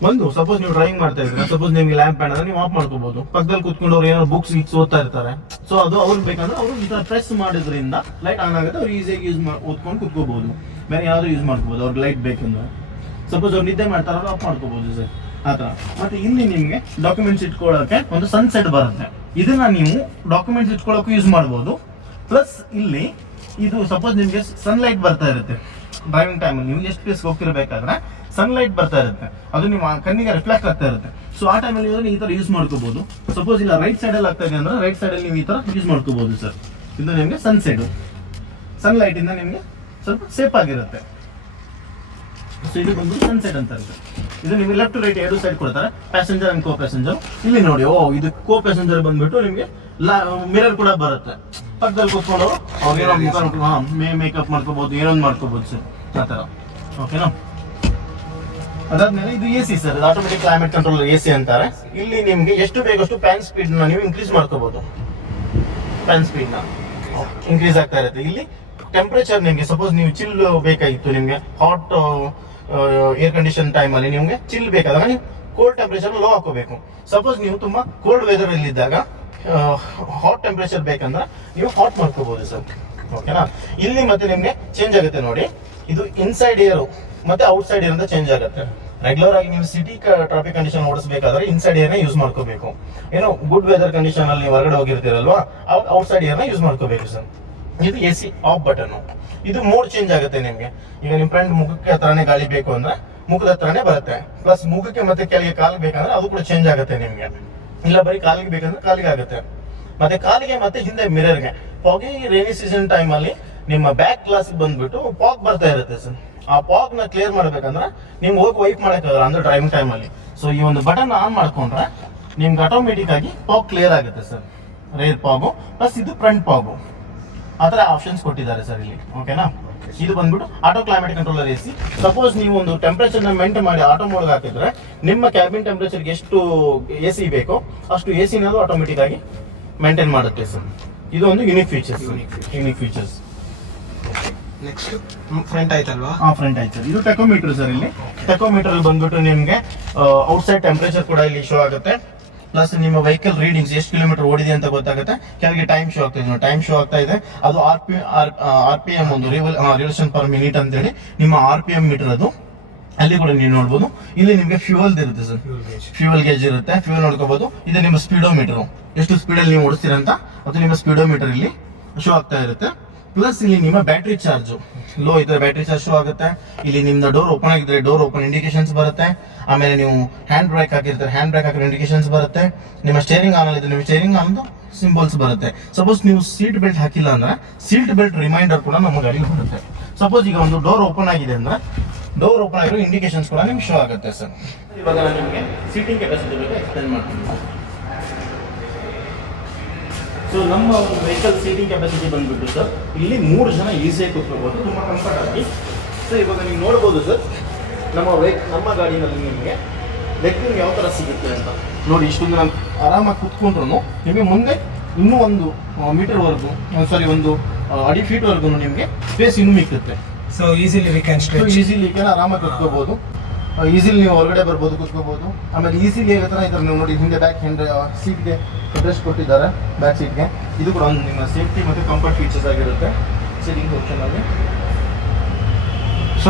ಒಂದು, ಸಪೋಸ್ ನೀವು ಡ್ರೈವಿಂಗ್ ಮಾಡ್ತಾ ಇದ್ರೆ, ಸಪೋಸ್ ನಿಮ್ಗೆ ಲ್ಯಾಂಪ್ ಅಂದ್ರೆ ನೀವು ಆಫ್ ಮಾಡ್ಕೋಬಹುದು. ಪಕ್ಕದಲ್ಲಿ ಕುತ್ಕೊಂಡು ಅವ್ರು ಏನಾದ್ರು ಬುಕ್ಸ್ ಗಿಕ್ಸ್ ಓದ್ತಾ ಇರ್ತಾರೆ. ಸೊ ಅದು ಅವ್ರಿಗೆ ಬೇಕಂದ್ರೆ ಅವರು ಈ ತರ ಪ್ರೆಸ್ ಮಾಡಿದ್ರಿಂದ ಲೈಟ್ ಆನ್ ಆಗುತ್ತೆ. ಅವ್ರು ಈಸಿಯಾಗಿ ಓದ್ಕೊಂಡು ಕುತ್ಕೋಬಹುದು. ಬೇರೆ ಯಾವ್ದು ಯೂಸ್ ಮಾಡ್ಕೋಬಹುದು ಅವ್ರಿಗೆ ಲೈಟ್ ಬೇಕಂದ್ರೆ. ಸಪೋಸ್ ಅವ್ರು ನಿದ್ದೆ ಮಾಡ್ತಾರ ಆಫ್ ಮಾಡ್ಕೋಬಹುದು ಸರ್ ಆತರ. ಮತ್ತೆ ಇಲ್ಲಿ ನಿಮ್ಗೆ ಡಾಕ್ಯುಮೆಂಟ್ಸ್ ಇಟ್ಕೊಳ್ಳೋಕೆ ಒಂದು ಸನ್ಸೆಟ್ ಬರುತ್ತೆ. ಇದನ್ನ ನೀವು ಡಾಕ್ಯುಮೆಂಟ್ಸ್ ಇಟ್ಕೊಳ್ಳೋಕೆ ಯೂಸ್ ಮಾಡಬಹುದು. ಪ್ಲಸ್ ಇಲ್ಲಿ ಇದು ಸಪೋಸ್ ನಿಮ್ಗೆ ಸನ್ಲೈಟ್ ಬರ್ತಾ ಇರುತ್ತೆ ಡ್ರೈವಿಂಗ್ ಟೈಮ್ ಅಲ್ಲಿ, ನೀವು ಎಷ್ಟು ಪ್ಲೇಸ್ ಹೋಗ್ತಿರ್ಬೇಕಾದ್ರೆ ಸನ್ಲೈಟ್ ಬರ್ತಾ ಇರುತ್ತೆ, ಅದು ನಿಮ್ಮ ಕಣ್ಣಿಗೆ ರಿಫ್ಲೆಕ್ಟ್ ಆಗ್ತಾ ಇರುತ್ತೆ. ಸೊ ಆ ಟೈಮಲ್ಲಿ ಈ ತರ ಯೂಸ್ ಮಾಡ್ಕೋಬಹುದು. ಸಪೋಸ್ ಇಲ್ಲ ರೈಟ್ ಸೈಡ್ ಅಲ್ಲಿ ಆಗ್ತಾ ಇದೆ ಅಂದ್ರೆ ರೈಟ್ ಸೈಡ್ ಅಲ್ಲಿ ನೀವು ಈ ತರ ಯೂಸ್ ಮಾಡ್ಕೋಬಹುದು ಸರ್. ಇದು ನಿಮ್ಗೆ ಸನ್ಸೆಟ್, ಸನ್ಲೈಟ್ ಇಂದ ನಿಮ್ಗೆ ಸ್ವಲ್ಪ ಸೇಫ್ ಆಗಿರುತ್ತೆ. ಸೊ ಇದು ಬಂದು ಸನ್ಸೆಟ್ ಅಂತ ಇರುತ್ತೆ. ಇದು ನಿಮಗೆ ಲೆಫ್ಟ್ ರೈಟ್ 2 ಸೈಡ್ ಕೊಡ್ತಾರೆ, ಪ್ಯಾಸೆಂಜರ್ ಅಂಡ್ ಕೋ ಪ್ಯಾಸೆಂಜರ್. ಇಲ್ಲಿ ನೋಡಿ ಇದು ಕೋ ಪ್ಯಾಸೆಂಜರ್ ಬಂದ್ಬಿಟ್ಟು ನಿಮಗೆ ಮಿರರ್ ಕೂಡ ಬರುತ್ತೆ. ಪಕ್ಕದಲ್ಲಿ ಕೂತ್ಕೊಂಡು ಅವ್ರು ಏನೋ ಮೇಕಪ್ ಮಾಡ್ಕೋಬಹುದು, ಏನೊಂದು ಮಾಡ್ಕೋಬಹುದು ಸರ್ ಆ ಥರ. ಓಕೆನಾ. ಅದಾದ್ಮೇಲೆ ಇದು AC ಸರ್, ಇದು ಆಟೋಮೆಟಿಕ್ ಕ್ಲೈಮೇಟ್ ಕಂಟ್ರೋಲ್ AC ಅಂತಾರೆ. ಇಲ್ಲಿ ನಿಮ್ಗೆ ಎಷ್ಟು ಬೇಕಷ್ಟು ಫ್ಯಾನ್ ಸ್ಪೀಡ್ ನ ನೀವು ಇನ್ಕ್ರೀಸ್ ಮಾಡ್ಕೋಬಹುದು. ಫ್ಯಾನ್ ಸ್ಪೀಡ್ ನ ಇನ್ಕ್ರೀಸ್ ಆಗ್ತಾ ಇರುತ್ತೆ. ಇಲ್ಲಿ ಟೆಂಪರೇಚರ್ ನಿಮಗೆ ಸಪೋಸ್ ನೀವು ಚಿಲ್ ಬೇಕಾಗಿತ್ತು, ನಿಮಗೆ ಹಾಟ್ ಏರ್ ಕಂಡೀಷನ್ ಟೈಮ್ ಅಲ್ಲಿ ನಿಮ್ಗೆ ಚಿಲ್ ಬೇಕಾದಾಗ ನೀವು ಕೋಲ್ಡ್ ಟೆಂಪರೇಚರ್ ಲೋ ಹಾಕೋಬೇಕು. ಸಪೋಸ್ ನೀವು ತುಂಬಾ ಕೋಲ್ಡ್ ವೆದರ್ ಅಲ್ಲಿ ಇದ್ದಾಗ ಹಾಟ್ ಟೆಂಪರೇಚರ್ ಬೇಕಂದ್ರೆ ನೀವು ಹಾಟ್ ಮಾಡ್ಕೋಬಹುದು ಸರ್. ಓಕೆನಾ. ಇಲ್ಲಿ ಮತ್ತೆ ನಿಮ್ಗೆ ಚೇಂಜ್ ಆಗುತ್ತೆ ನೋಡಿ, ಇದು ಇನ್ಸೈಡ್ ಏರ್ ಮತ್ತೆ ಔಟ್ಸೈಡ್ ಏರ್ ಅಂತ ಚೇಂಜ್ ಆಗುತ್ತೆ. ರೆಗ್ಯುಲರ್ ಆಗಿ ನೀವು ಸಿಟಿ ಟ್ರಾಫಿಕ್ ಕಂಡೀಷನ್ ಓಡಿಸಬೇಕಾದ್ರೆ ಇನ್ಸೈಡ್ ಏರ್ ಯೂಸ್ ಮಾಡ್ಕೋಬೇಕು. ಏನೋ ಗುಡ್ ವೆದರ್ ಕಂಡೀಷನ್ ಅಲ್ಲಿ ನೀವು ಹೊರಗಡೆ ಹೋಗಿರ್ತೀರಲ್ವಾ, ಅವಾಗ ಔಟ್ಸೈಡ್ ಏರ್ ಯೂಸ್ ಮಾಡ್ಕೋಬೇಕು ಸರ್. ಇದು AC ಆಫ್ ಬಟನ್. ಇದು ಮೋಡ್ ಚೇಂಜ್ ಆಗುತ್ತೆ ನಿಮ್ಗೆ. ಈಗ ನಿಮ್ ಫ್ರೆಂಡ್ ಮುಖಕ್ಕೆ ಹತ್ರನೇ ಗಾಳಿ ಬೇಕು ಅಂದ್ರೆ ಮುಖದ ಹತ್ರನೇ ಬರುತ್ತೆ, ಪ್ಲಸ್ ಮುಖಕ್ಕೆ ಮತ್ತೆ ಕೆಳಗೆ ಕಾಲಿಗೆ ಬೇಕಂದ್ರೆ ಅದು ಕೂಡ ಚೇಂಜ್ ಆಗುತ್ತೆ ನಿಮ್ಗೆ. ಇಲ್ಲ ಬರೀ ಕಾಲಿಗೆ ಬೇಕಂದ್ರೆ ಕಾಲಿಗೆ ಆಗುತ್ತೆ. ಮತ್ತೆ ಕಾಲಿಗೆ ಮತ್ತೆ ಹಿಂದೆ ಮಿರರ್ಗೆ ಫಾಗಿ ರೈನಿ ಸೀಸನ್ ಟೈಮ್ ಅಲ್ಲಿ ನಿಮ್ಮ ಬ್ಯಾಕ್ ಗ್ಲಾಸ್ ಬಂದ್ಬಿಟ್ಟು ಫಾಗ್ ಬರ್ತಾ ಇರುತ್ತೆ ಸರ್. ಆ ಫಾಗ್ ನ ಕ್ಲಿಯರ್ ಮಾಡ್ಬೇಕಂದ್ರೆ ನಿಮ್ಗೆ ಹೋಗಿ ವೈಪ್ ಮಾಡಕ್ಕಾಗಲ್ಲ ಅಂದ್ರೆ ಡ್ರೈವಿಂಗ್ ಟೈಮ್ ಅಲ್ಲಿ. ಸೊ ಈ ಒಂದು ಬಟನ್ ಆನ್ ಮಾಡ್ಕೊಂಡ್ರೆ ನಿಮ್ಗೆ ಆಟೋಮೆಟಿಕ್ ಆಗಿ ಫಾಗ್ ಕ್ಲಿಯರ್ ಆಗುತ್ತೆ ಸರ್. ರೇರ್ ಫಾಗು ಪ್ಲಸ್ ಇದು ಫ್ರಂಟ್ ಫಾಗು, ಆ ಥರ ಆಪ್ಷನ್ಸ್ ಕೊಟ್ಟಿದ್ದಾರೆ ಸರ್ ಇಲ್ಲಿ. ಓಕೆನಾ. ಇದು ಬಂದ್ಬಿಟ್ಟು auto climate controller AC. Suppose ನೀವು ಒಂದು ಟೆಂಪರೇಚರ್ ನ ಮೇಂಟೈನ್ ಮಾಡಿ ಆಟೋ ಮೋಡ್ ಹಾಕಿದ್ರೆ ನಿಮ್ಮ ಕ್ಯಾಬಿನ್ ಟೆಂಪರೇಚರ್ಗೆ ಎಷ್ಟು AC ಬೇಕೋ ಅಷ್ಟು AC ನದು ಆಟೋಮೆಟಿಕ್ ಆಗಿ ಮೇಂಟೈನ್ ಮಾಡುತ್ತೆ ಸರ್. ಇದು ಒಂದು ಯುನಿಕ್ ಫೀಚರ್ಸ್. ನೆಕ್ಸ್ಟ್ ಫ್ರಂಟ್ ಆಯ್ತಲ್ವಾ? ಫ್ರಂಟ್ ಆಯ್ತು ಸರ್. ಇದು ಟೆಕೋಮೀಟರ್ ಸರ್. ಇಲ್ಲಿ ಟೆಕೋಮೀಟರ್ ಅಲ್ಲಿ ಬಂದ್ಬಿಟ್ಟು ನಿಮ್ಗೆ ಔಟ್ಸೈಡ್ ಟೆಂಪರೇಚರ್ ಕೂಡ ಇಲ್ಲಿ ಶೋ ಆಗುತ್ತೆ, ಪ್ಲಸ್ ನಿಮ್ಮ ವೆಹಿಕಲ್ ರೀಡಿಂಗ್ಸ್ ಎಷ್ಟು ಕಿಲೋಮೀಟರ್ ಓಡಿದೆ ಅಂತ ಗೊತ್ತಾಗುತ್ತೆ. ಕೆಳಗೆ ಟೈಮ್ ಶೋ ಆಗ್ತಾ ಇದೆ, ಟೈಮ್ ಶೋ ಆಗ್ತಾ ಇದೆ. ಅದು RPM ಒಂದು ರಿವಲ್ಯೂಷನ್ ಪರ್ ಮಿನಿಟ್ ಅಂತೇಳಿ ನಿಮ್ಮ RPM ಮೀಟರ್ ಅದು ಅಲ್ಲಿ ಕೂಡ ನೀವು ನೋಡ್ಬೋದು. ಇಲ್ಲಿ ನಿಮಗೆ ಫ್ಯೂಯಲ್ ಇರುತ್ತೆ ಸರ್, ಫ್ಯೂಯಲ್ ಗೇಜ್ ಇರುತ್ತೆ, ಫ್ಯೂಯಲ್ ನೋಡ್ಕೋಬಹುದು. ಇದು ನಿಮ್ಮ ಸ್ಪೀಡೋಮೀಟರ್, ಎಷ್ಟು ಸ್ಪೀಡಲ್ಲಿ ನೀವು ಓಡಿಸ್ತೀರ ಅಂತ ಮತ್ತು ನಿಮ್ಮ ಸ್ಪೀಡೋಮೀಟರ್ ಇಲ್ಲಿ ಶೋ ಆಗ್ತಾ ಇರುತ್ತೆ. ಪ್ಲಸ್ ಇಲ್ಲಿ ನಿಮ್ಮ ಬ್ಯಾಟ್ರಿ ಚಾರ್ಜ್ ಲೋ ಇದ್ರೆ ಬ್ಯಾಟ್ರಿ ಚಾರ್ಜ್ ಶೋ ಆಗುತ್ತೆ. ಇಲ್ಲಿ ನಿಮ್ದು ಡೋರ್ ಓಪನ್ ಆಗಿದ್ರೆ ಡೋರ್ ಓಪನ್ ಇಂಡಿಕೇಶನ್ಸ್ ಬರುತ್ತೆ. ಆಮೇಲೆ ನೀವು ಹ್ಯಾಂಡ್ ಬ್ರೇಕ್ ಹಾಕಿರ್ತಾರೆ, ಹ್ಯಾಂಡ್ ಬ್ರೇಕ್ ಹಾಕಿರೋ ಇಂಡಿಕೇಶನ್ಸ್ ಬರುತ್ತೆ. ನಿಮ್ಮ ಸ್ಟೇರಿಂಗ್ ಆನ್ ಇದ್ರೆ ನಿಮ್ಮ ಸ್ಟೇರಿಂಗ್ ಆನ್ ಸಿಂಬಲ್ಸ್ ಬರುತ್ತೆ. ಸಪೋಸ್ ನೀವು ಸೀಟ್ ಬೆಲ್ಟ್ ಹಾಕಿಲ್ಲ ಅಂದ್ರೆ ಸೀಟ್ ಬೆಲ್ಟ್ ರಿಮೈಂಡರ್ ಕೂಡ ನಮ್ಮ ಗಾಡಿಗೆ ಬರುತ್ತೆ. ಸಪೋಸ್ ಈಗ ಒಂದು ಡೋರ್ ಓಪನ್ ಆಗಿದೆ ಅಂದ್ರೆ ಡೋರ್ ಓಪನ್ ಆಗಿರೋ ಇಂಡಿಕೇಶನ್ಸ್ ಕೂಡ ನಿಮ್ಗೆ ಶೋ ಆಗುತ್ತೆ ಸರ್. ಇವಾಗ ನಾನು ನಿಮಗೆ ಸೀಟಿಂಗ್ ಕೆಪಾಸಿಟಿ ಬಗ್ಗೆ ಎಕ್ಸ್ಪ್ಲೇನ್ ಮಾಡ್ತೀನಿ. ಸೊ ನಮ್ಮ ಒಂದು ವೆಹಿಕಲ್ ಸೀಟಿಂಗ್ ಕೆಪಾಸಿಟಿ ಬಂದ್ಬಿಟ್ಟು ಸರ್ ಇಲ್ಲಿ 3 ಜನ ಈಸಿಯಾಗಿ ಕೂತ್ಕೋಬಹುದು, ತುಂಬ ಕಂಫರ್ಟ್ ಆಗಿ. ಸೊ ಇವಾಗ ನೀವು ನೋಡ್ಬೋದು ಸರ್ ನಮ್ಮ ಗಾಡಿನಲ್ಲಿ ನಿಮಗೆ ಲೆಗ್ಗಿಂಗ್ ಯಾವ ಥರ ಸಿಗುತ್ತೆ ಅಂತ ನೋಡಿ. ಇಷ್ಟೊಂದು ನಾನು ಆರಾಮಾಗಿ ಕೂತ್ಕೊಂಡ್ರು ನಿಮಗೆ ಮುಂದೆ ಇನ್ನೂ ಒಂದು ಮೀಟರ್ವರೆಗೂ ಒಂದು ಅಡಿ ಫೀಟ್ವರೆಗೂ ನಿಮಗೆ ಸ್ಪೇಸ್ ಇನ್ನೂ ಮಿಕ್ಕುತ್ತೆ. So easily we can stretch, easily ಆರಾಮಾಗಿ ಕೂತ್ಕೋಬಹುದು. ಈಸಿಲಿ ನೀವು ಹೊರಗಡೆ ಬರ್ಬೋದು, ಕೂತ್ಕೋಬಹುದು. ಆಮೇಲೆ ಈಸಿಲಿ ಹತ್ರ ಇದ್ದಾರೆ ನೀವು ನೋಡಿ, ಹಿಂದೆ ಬ್ಯಾಕ್ ಹ್ಯಾಂಡ್ ಸೀಟ್ಗೆ ಅಡ್ರೆಸ್ ಕೊಟ್ಟಿದ್ದಾರೆ ಬ್ಯಾಕ್ ಸೀಟ್ಗೆ. ಇದು ಕೂಡ ಒಂದು ನಿಮ್ಮ ಸೇಫ್ಟಿ ಮತ್ತು ಕಂಫರ್ಟ್ ಫೀಚರ್ಸ್ ಆಗಿರುತ್ತೆ ಸೀಟಿಂಗ್ ಆಪ್ಷನ್ ಅಲ್ಲಿ. ಸೊ